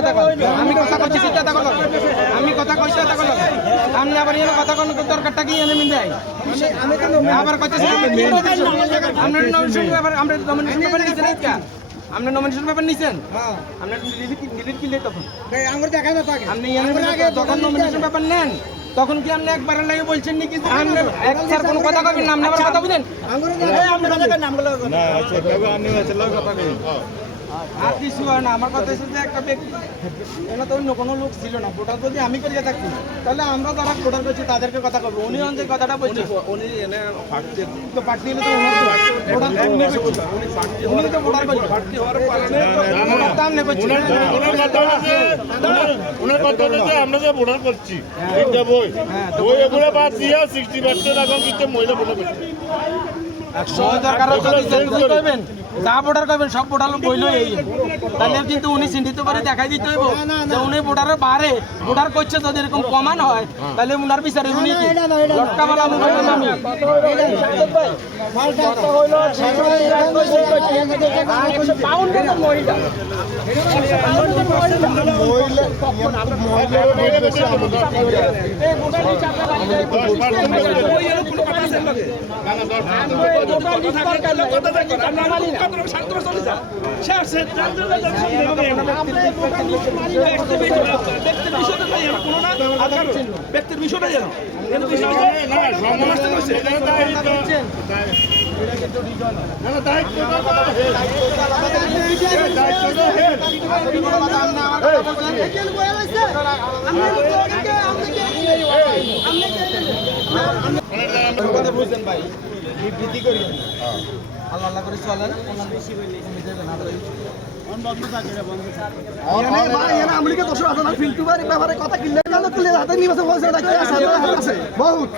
কথা কই আমি কথা কইছি চিন্তা করো আমি কথা কইছি চিন্তা করো আমি আবার এর কথা কোন দরকারটা কি এনে মিন দেয় আমি তো আবার কইতেছি আমরা নমিনেশন ব্যাপার আমরা নমিনেশন ব্যাপার নিছেন কি আপনি নমিনেশন ব্যাপার নিছেন হ্যাঁ আমরা ডিলিট কি লেট তখন ভাই আমরা দেখা না থাকে আপনি আগে যখন নমিনেশন ব্যাপার নেন তখন কি আপনি একবার লাগে বলছেন নাকি আপনি এক স্যার কোন কথা কইবেন না আপনি আবার কথা বুঝেন আমরা কথা কই নামগুলো না আচ্ছা বাবু আপনি আছে লগ কথা কই আর কিছু হয় না আমার কথা হচ্ছে যে একটা ব্যক্তি এখানে তো অন্য কোনো লোক ছিল না ভোটার যদি আমি করিয়া থাকি তাহলে আমরা যারা ভোটার করছি তাদেরকে কথা বলবো উনি যে কথাটা বলছে উনি এনে পার্টি তো পার্টি হলে তো উনি তো ভোটার করছে পার্টি হওয়ার পরে দাম নেবে ওনার কথা হচ্ছে আমরা যে ভোটার করছি এইটা বই ওই এগুলো বাদ দিয়ে 60% এখন কিন্তু মহিলা ভোটার করছে 100,000 কারো যদি চেঞ্জ করবেন যা ভোটার করবেন সব ভোটার বইল এই তাহলে কিন্তু উনি চিহ্নিত করে দেখাই দিতে হইব যে উনি ভোটারের বারে ভোটার করছে যদি এরকম প্রমাণ হয় তাহলে উনার বিচারে উনি কি লটকাওয়ালা মোবাইল নামি পাউন্ডের মহিলা ব্যক্তির বিষয়টা যেন বুঝছেন ভাই বিবৃতি করি আল্লাহ আল্লাহ করে চলেন আমেরিকা 10,000 ফিল্টুবার ব্যাপারে কথা কিনলে হাতে নিবাসে আছে বহুত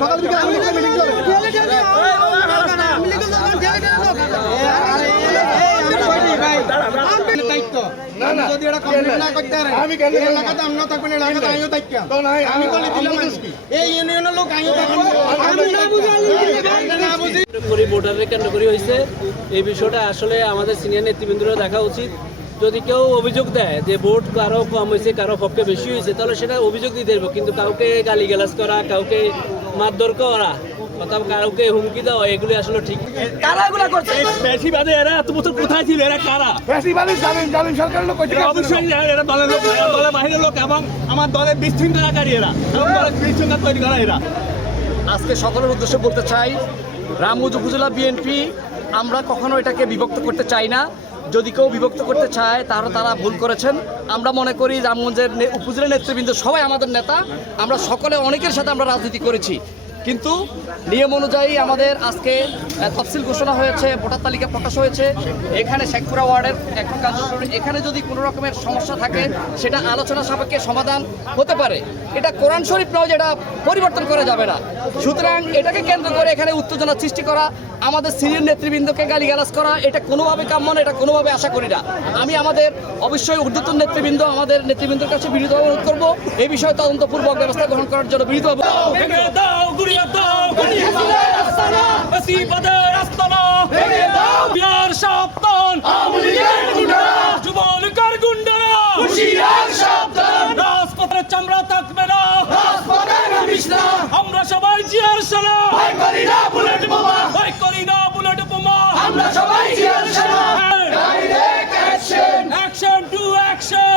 সকাল বিকাল আমেরিকা মিটিং করে দায়িত্ব যদি এটা কমপ্লিট না করতে পারে আমি কেন এলাকাতে আমরা থাকবেন এলাকাতে আমিও দায়িত্ব আমি বলে দিলাম এই ইউনিয়নের লোক আমিও থাকবো আমি না বুঝি ভোটারের কেন্দ্র করে হয়েছে এই বিষয়টা আসলে আমাদের সিনিয়র নেতৃবৃন্দরা দেখা উচিত যদি কেউ অভিযোগ দেয় যে ভোট কারো কম হয়েছে কারো পক্ষে বেশি হয়েছে তাহলে সেটা অভিযোগ দিতে দেবো কিন্তু কাউকে গালিগালাজ করা কাউকে মারধর করা অথবা কাউকে হুমকি দেওয়া এগুলি আসলে ঠিক কারা এগুলা করছে বেশিবাদে এরা এত বছর কোথায় ছিল এরা কারা বেশিবাদী জামিন সরকারের লোক অবশ্যই এরা দলের লোক দলের বাহিরের লোক এবং আমার দলের বিশৃঙ্খলাকারী এরা এবং দলের বিশৃঙ্খলা তৈরি করা এরা আজকে সকলের উদ্দেশ্যে বলতে চাই রামগঞ্জ উপজেলা বিএনপি আমরা কখনো এটাকে বিভক্ত করতে চাই না যদি কেউ বিভক্ত করতে চায় তাহলে তারা ভুল করেছেন আমরা মনে করি রামগঞ্জের উপজেলা নেতৃবৃন্দ সবাই আমাদের নেতা আমরা সকলে অনেকের সাথে আমরা রাজনীতি করেছি কিন্তু নিয়ম অনুযায়ী আমাদের আজকে তফসিল ঘোষণা হয়েছে ভোটার তালিকা প্রকাশ হয়েছে এখানে শেখপুরা ওয়ার্ডের একজন কার্যকর এখানে যদি কোনো রকমের সমস্যা থাকে সেটা আলোচনা সাপেক্ষে সমাধান হতে পারে এটা কোরআন শরীফ নয় যেটা পরিবর্তন করা যাবে না সুতরাং এটাকে কেন্দ্র করে এখানে উত্তেজনা সৃষ্টি করা আমাদের সিনিয়র নেতৃবৃন্দকে গালিগালাজ করা এটা কোনোভাবে কাম্য না এটা কোনোভাবে আশা করি না আমি আমাদের অবশ্যই ঊর্ধ্বতন নেতৃবৃন্দ আমাদের নেতৃবৃন্দের কাছে বিনীত অনুরোধ করবো এই বিষয়ে তদন্তপূর্বক ব্যবস্থা গ্রহণ করার জন্য বিনীত চামড়া থাকবে না আমরা সবাই জিয়ার সালা বুলেট বোমা করি না বুলেট বোমা আমরা সবাই জিয়ার সালা ডাইরেক্ট অ্যাকশন টু অ্যাকশন